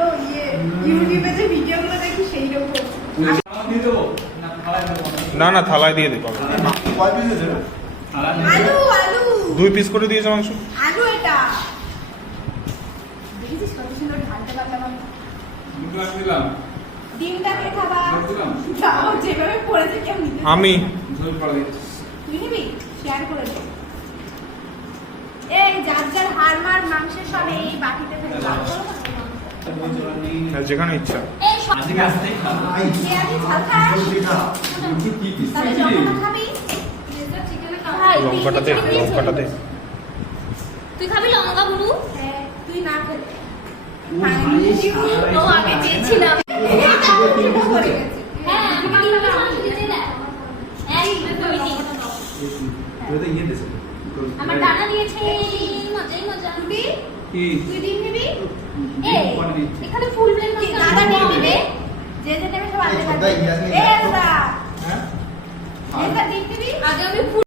পুরো ইউটিউবে যে ভিডিওগুলো দেখি সেই রকম। না না থালায় দিয়ে দিই আলু আলু 2 পিস করে দিয়েছে মাংস। আলু এটা দেখেছিস কত সুন্দর ঢালতে পারলাম। ডিমটা কে খাবা? যাও যেভাবে পড়েছে কেউ নিতে। আমি তুই নিবি? শেয়ার করে দে। এই যার যার হাড় মাংসের সব এই বাটিতে ফেলে দাও। যেখানে ইচ্ছা। এই সব আজকে ঝাল খাস? তবে যখন খাবি লঙ্কাটা দে লঙ্কাটা দে। তুই খাবি লঙ্কা বুড়ু? হ্যাঁ, তুই না খেলে ও আগে চেয়েছিলাম। পড়ে গেছে। হ্যাঁ আমি ডিমের মাংস দিতে না। এই তুই নি। আমার ডানা দিয়েছে মজাই মজা। তুই ডিম নিবি? এই এখানে ফুল প্লেট দাদা ডিম নিবি? যে যে নেবে সব আলাদা। এই দাদা